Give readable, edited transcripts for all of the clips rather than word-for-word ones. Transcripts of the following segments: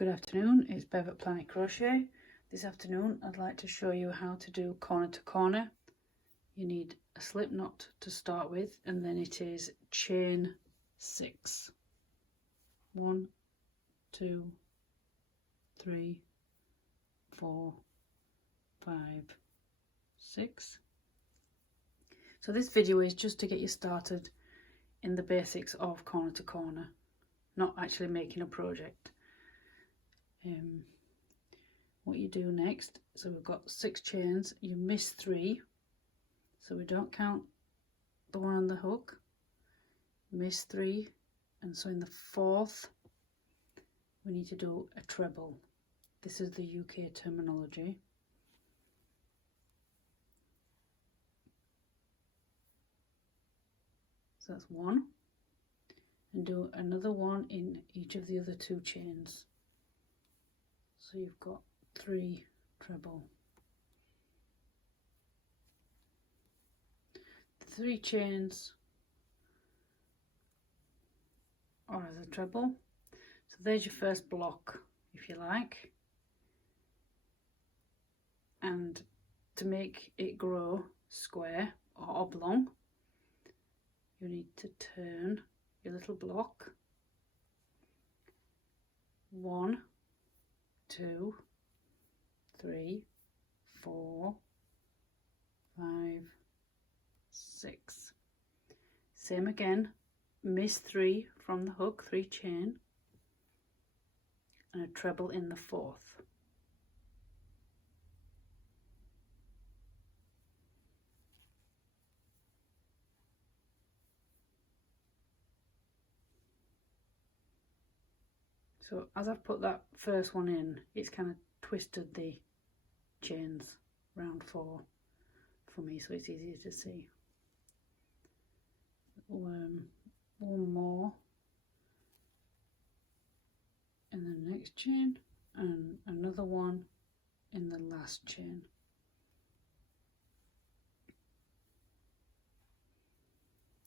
Good afternoon, it's Bev at Planetcrochet. This afternoon I'd like to show you how to do corner to corner. You need a slip knot to start with, and then it is chain 6. 1, 2, 3, 4, 5, 6. So this video is just to get you started in the basics of corner to corner, not actually making a project. What you do next, so we've got 6 chains, you miss 3, so we don't count the one on the hook, miss 3, and so in the 4th we need to do a treble. This is the UK terminology. So that's 1, and do another 1 in each of the other 2 chains. So you've got 3 treble. The 3 chains are as a treble. So there's your first block, if you like. And to make it grow square or oblong, you need to turn your little block 1, 2, 3, 4, 5, 6. Same again, miss 3 from the hook, 3 chain, and a treble in the 4th. So as I've put that first one in, it's kind of twisted the chains round 4 for me, so it's easier to see. One more in the next chain, and another one in the last chain.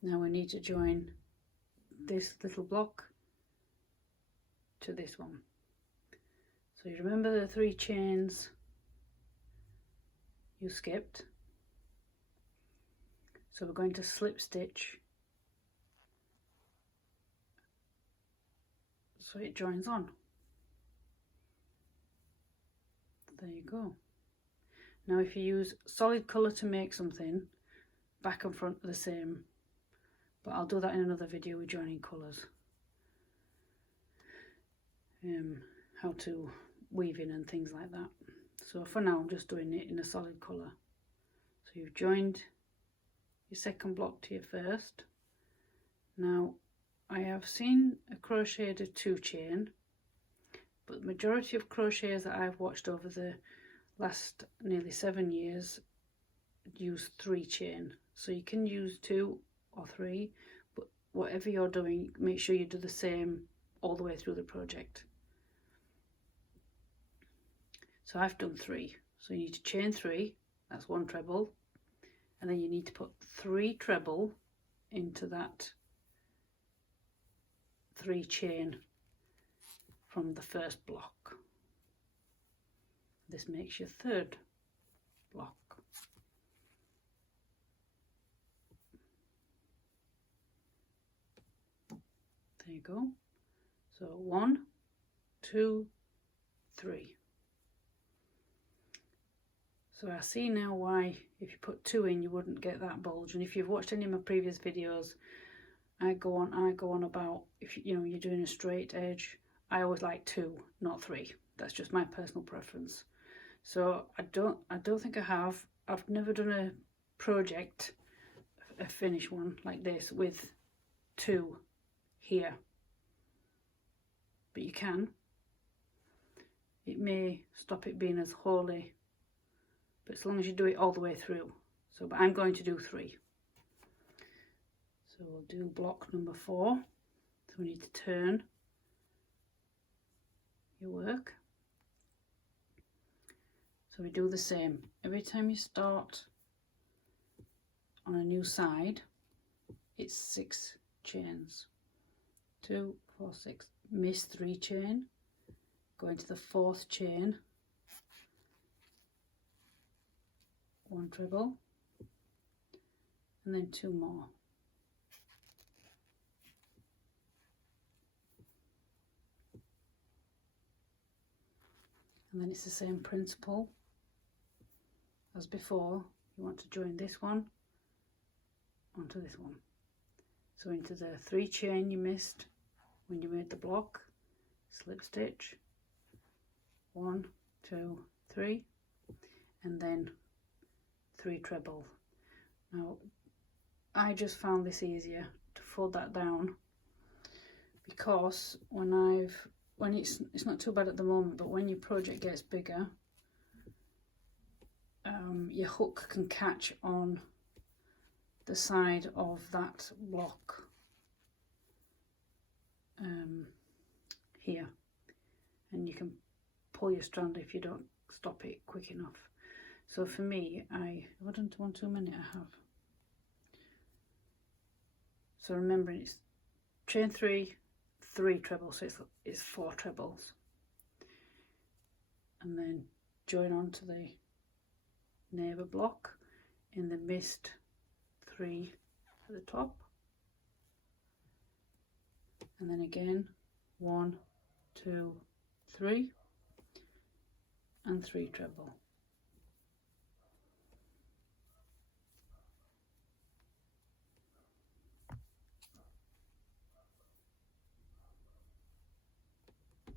Now we need to join this little block to this one. So you remember the 3 chains you skipped, so we're going to slip stitch so it joins on. There you go. Now if you use solid colour to make something, back and front are the same, but I'll do that in another video with joining colours. How to weave in and things like that. So for now I'm just doing it in a solid colour. So you've joined your second block to your first. Now I have seen a crochet do 2 chain, but the majority of crocheters that I've watched over the last nearly 7 years use 3 chain. So you can use 2 or 3, but whatever you're doing, make sure you do the same all the way through the project. So I've done 3, so you need to chain 3, that's 1 treble, and then you need to put 3 treble into that 3 chain from the first block. This makes your 3rd block. There you go. So 1, 2, 3. So I see now why if you put 2 in you wouldn't get that bulge, and if you've watched any of my previous videos I go on about if you're doing a straight edge, I always like 2, not 3. That's just my personal preference. So I don't think I've never done a project, a finished one like this with 2 here, but you can. It may stop it being as holy, but as long as you do it all the way through. So, but I'm going to do 3. So we'll do block number 4. So we need to turn your work. So we do the same. Every time you start on a new side, it's 6 chains. 2, 4, 6. Miss 3 chain, go into the 4th chain, 1 treble, and then 2 more. And then it's the same principle as before. You want to join this one onto this one. So into the 3 chain you missed when you made the block, slip stitch, 1, 2, 3, and then 3 treble. Now I just found this easier to fold that down, because when it's not too bad at the moment, but when your project gets bigger, your hook can catch on the side of that block here, and you can pull your strand if you don't stop it quick enough. So for me, have I done 1 too many? I have. So remembering it's chain 3, 3 trebles, so it's 4 trebles, and then join onto the neighbour block in the missed 3 at the top, and then again 1, 2, 3, and 3 treble.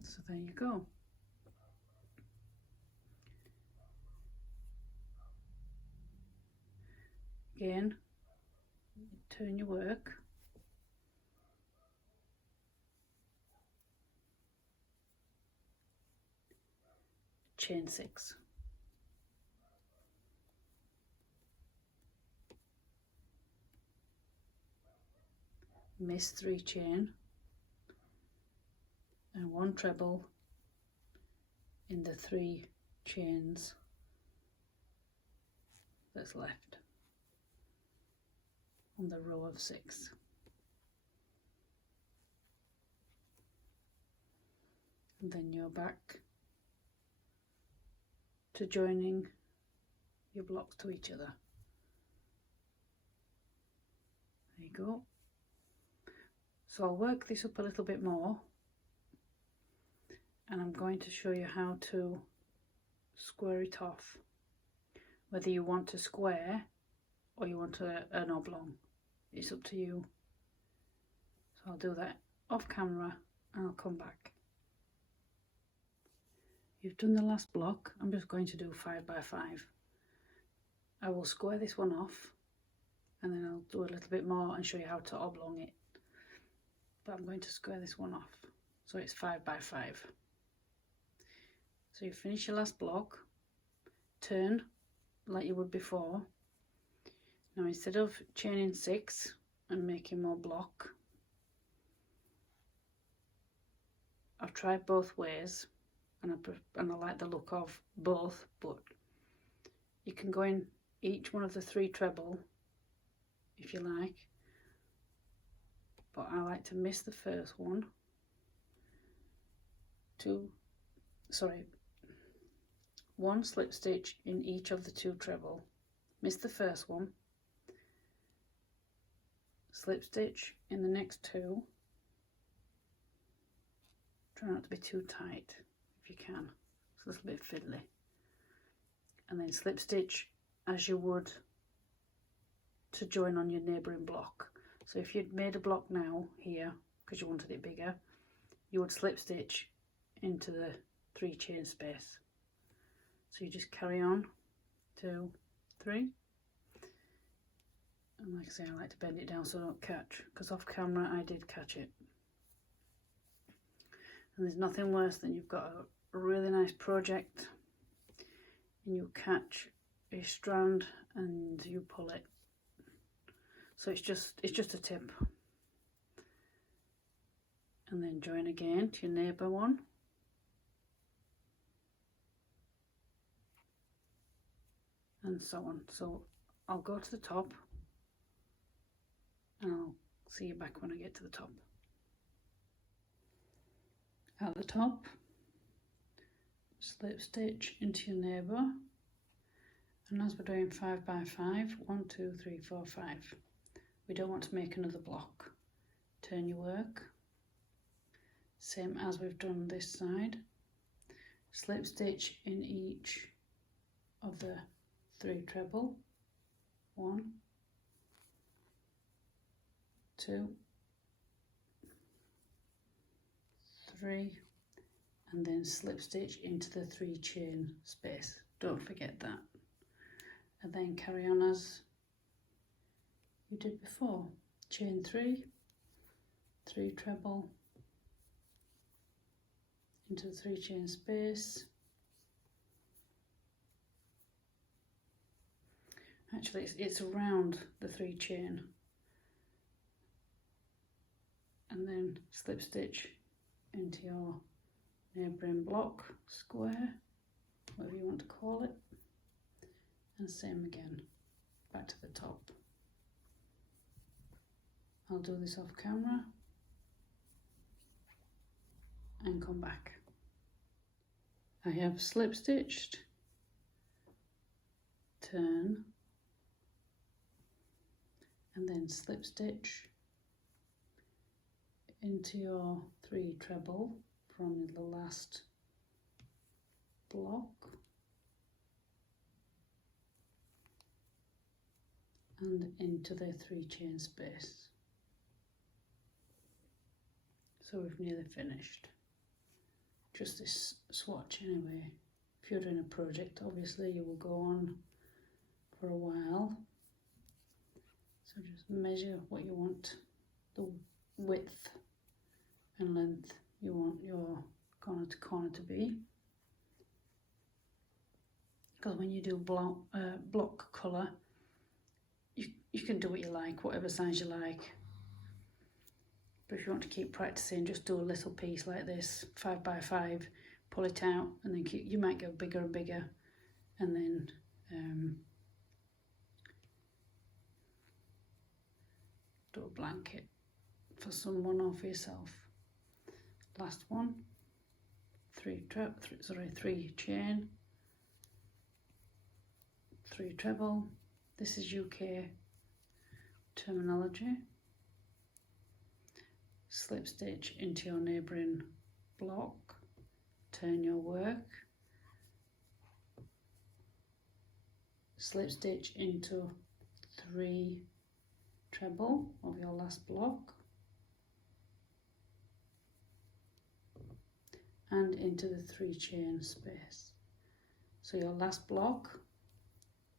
So there you go. Again, turn your work, chain 6, miss 3 chain, and 1 treble in the 3 chains that's left on the row of 6. And then you're back to joining your blocks to each other. There you go. So I'll work this up a little bit more, and I'm going to show you how to square it off, whether you want to square or you want an oblong. It's up to you. So I'll do that off camera and I'll come back. You've done the last block. I'm just going to do 5 by 5. I will square this one off, and then I'll do a little bit more and show you how to oblong it. But I'm going to square this one off, so it's 5 by 5. So you finish your last block, turn like you would before. Now instead of chaining 6 and making more block, I've tried both ways, and I like the look of both, but you can go in each one of the 3 treble if you like, but I like to miss the first one, 1 slip stitch in each of the 2 treble, miss the first one, slip stitch in the next 2, try not to be too tight if you can, it's a little bit fiddly, and then slip stitch as you would to join on your neighbouring block. So if you'd made a block now here because you wanted it bigger, you would slip stitch into the 3 chain space. So you just carry on, 2, 3, and like I say, I like to bend it down so I don't catch, because off camera I did catch it. And there's nothing worse than you've got a really nice project and you catch a strand and you pull it. So it's just a tip. And then join again to your neighbour one. And so on. So I'll go to the top and I'll see you back when I get to the top. At the top, slip stitch into your neighbour, and as we're doing 5 by 5, 1, 2, 3, 4, 5, we don't want to make another block. Turn your work, same as we've done this side, slip stitch in each of the 3 treble, 1, 2, 3, and then slip stitch into the 3 chain space. Don't forget that. And then carry on as you did before. Chain 3, 3 treble into the 3 chain space. Actually, it's around the 3 chain, and then slip stitch into your neighbouring block, square, whatever you want to call it, and same again, back to the top. I'll do this off camera and come back. I have slip stitched, turn, and then slip stitch into your 3 treble from the last block, and into the 3 chain space. So we've nearly finished. Just this swatch anyway. If you're doing a project, obviously you will go on for a while. So just measure what you want, the width and length you want your corner to corner to be. Because when you do block colour, you can do what you like, whatever size you like. But if you want to keep practicing, just do a little piece like this, 5 by 5, pull it out, and then you might go bigger and bigger, and then do a blanket for someone or for yourself. Last one, 3 chain, 3 treble. This is UK terminology. Slip stitch into your neighbouring block, turn your work, slip stitch into 3 treble of your last block, and into the 3 chain space. So your last block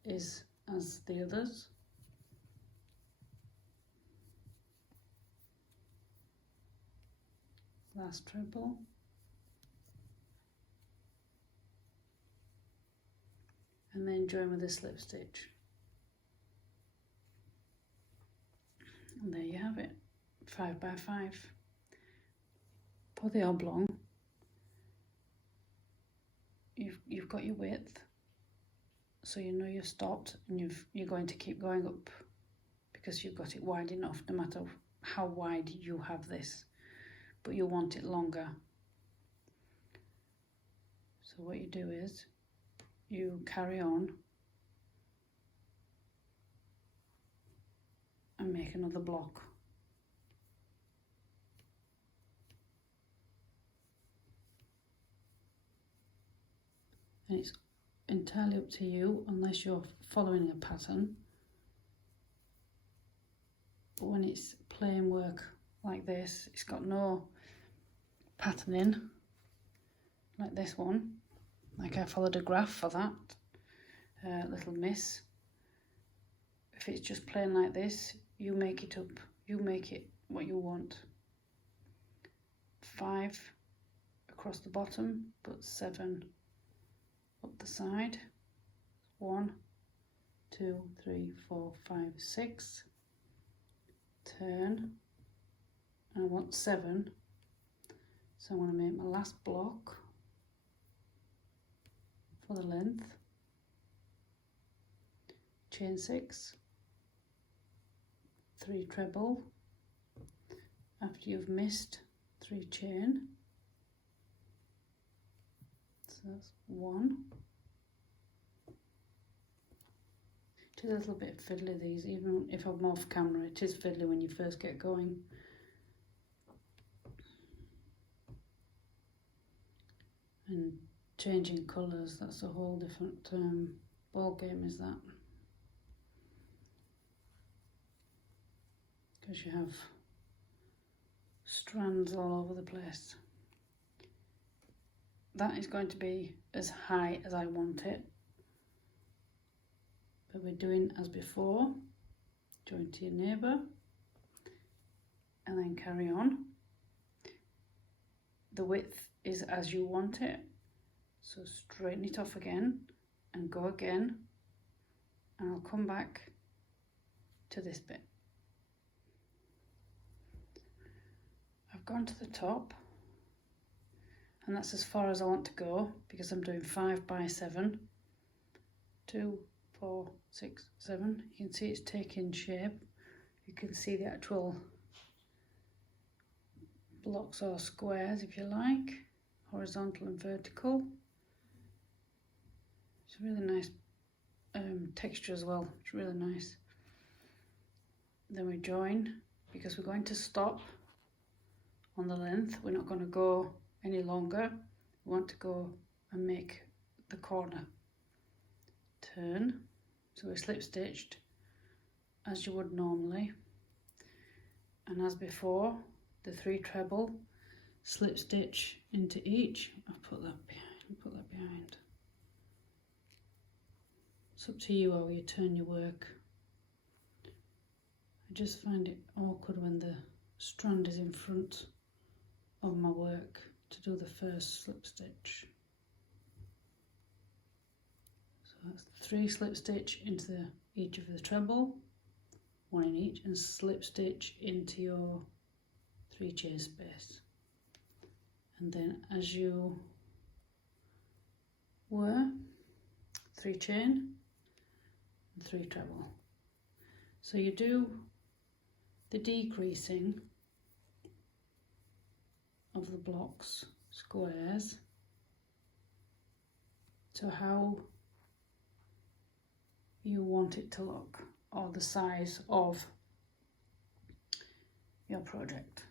is as the others. Last treble, and then join with a slip stitch, and there you have it, 5 by 5 for the oblong. You've got your width, so you know you've stopped, and you're going to keep going up because you've got it wide enough, no matter how wide you have this. But you want it longer. So what you do is you carry on and make another block. And it's entirely up to you, unless you're following a pattern. But when it's plain work like this, it's got no patterning like this one, like I followed a graph for that little miss. If it's just plain like this, you make it up, you make it what you want. 5 across the bottom, but 7 up the side. 1, 2, 3, 4, 5, 6. Turn, and I want 7, so I want to make my last block for the length, chain 6, 3 treble, after you've missed 3 chain, So that's one. It is a little bit fiddly, these, even if I'm off camera, it is fiddly when you first get going. And changing colours, that's a whole different ball game, is that? Because you have strands all over the place. That is going to be as high as I want it. But we're doing as before. Join to your neighbour. And then carry on. The width is as you want it. So straighten it off again and go again. And I'll come back to this bit. I've gone to the top. And that's as far as I want to go because I'm doing 5 by 7. 2, 4, 6, 7. You can see it's taking shape. You can see the actual blocks or squares, if you like, horizontal and vertical. It's a really nice texture as well. It's really nice. Then we join because we're going to stop on the length. We're not going to go any longer. We want to go and make the corner. Turn. So we're slip stitched as you would normally, and as before, the 3 treble, slip stitch into each. I'll put that behind. It's up to you how you turn your work. I just find it awkward when the strand is in front of my work to do the first slip stitch. So that's 3 slip stitch into each of the treble, 1 in each, and slip stitch into your 3 chain space. And then as you were, 3 chain and 3 treble. So you do the decreasing of the blocks, squares, to how you want it to look, or the size of your project.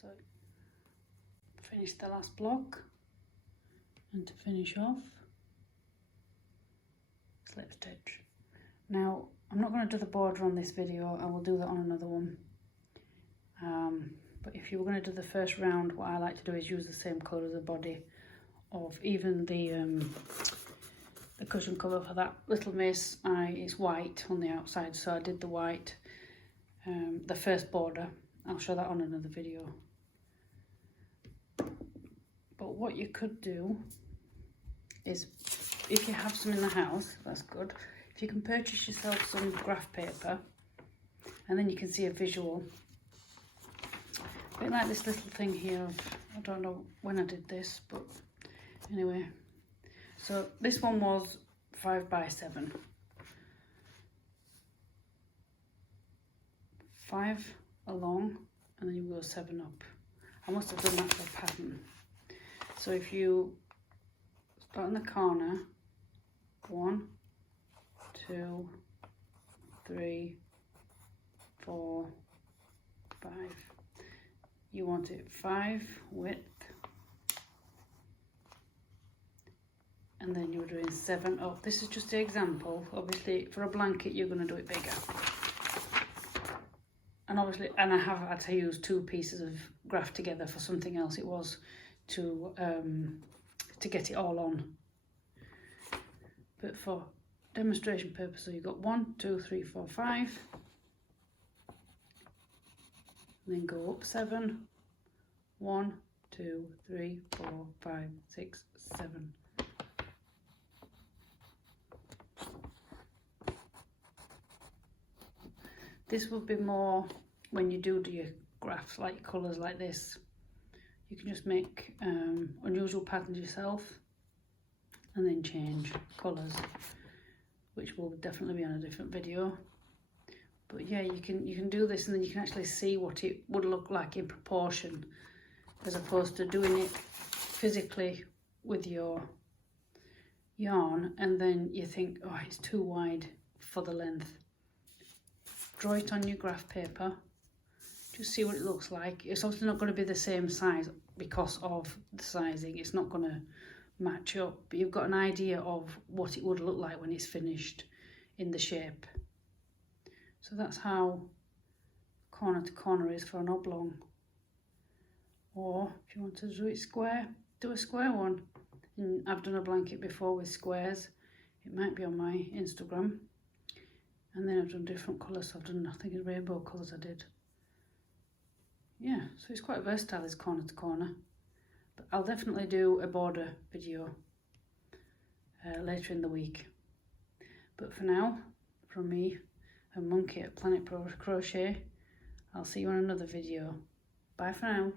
So finish the last block, and to finish off, slip stitch. Now I'm not going to do the border on this video, I will do that on another one. But if you were going to do the first round, what I like to do is use the same colour as the body of even the cushion cover for that little miss. It's white on the outside, so I did the white, the first border. I'll show that on another video. But what you could do is, if you have some in the house, that's good. If you can purchase yourself some graph paper, and then you can see a visual. A bit like this little thing here of, I don't know when I did this, but anyway. So this one was 5 by 7. 5 along, and then you go 7 up. I must have done that for a pattern. So if you start in the corner, 1, 2, 3, 4, 5. You want it 5 width, and then you're doing 7 up. This is just the example. Obviously, for a blanket, you're going to do it bigger. And obviously, and I have had to use 2 pieces of graph together for something else. It was to get it all on. But for demonstration purposes, you've got 1, 2, 3, 4, 5. And then go up 7. 1, 2, 3, 4, 5, 6, 7. This would be more when you do your graphs, like colours like this. You can just make unusual patterns yourself and then change colours, which will definitely be on a different video. But yeah, you can do this, and then you can actually see what it would look like in proportion, as opposed to doing it physically with your yarn and then you think, oh, it's too wide for the length, draw it on your graph paper, just see what it looks like. It's obviously not going to be the same size because of the sizing, it's not going to match up, but you've got an idea of what it would look like when it's finished in the shape. So that's how corner to corner is for an oblong. Or if you want to do it square, do a square one. And I've done a blanket before with squares, it might be on my Instagram. And then I've done different colours, so I've done, I think it's rainbow colours I did. Yeah, so it's quite versatile, this corner to corner. But I'll definitely do a border video later in the week. But for now, from me and Monkey at Planetcrochet, I'll see you on another video. Bye for now.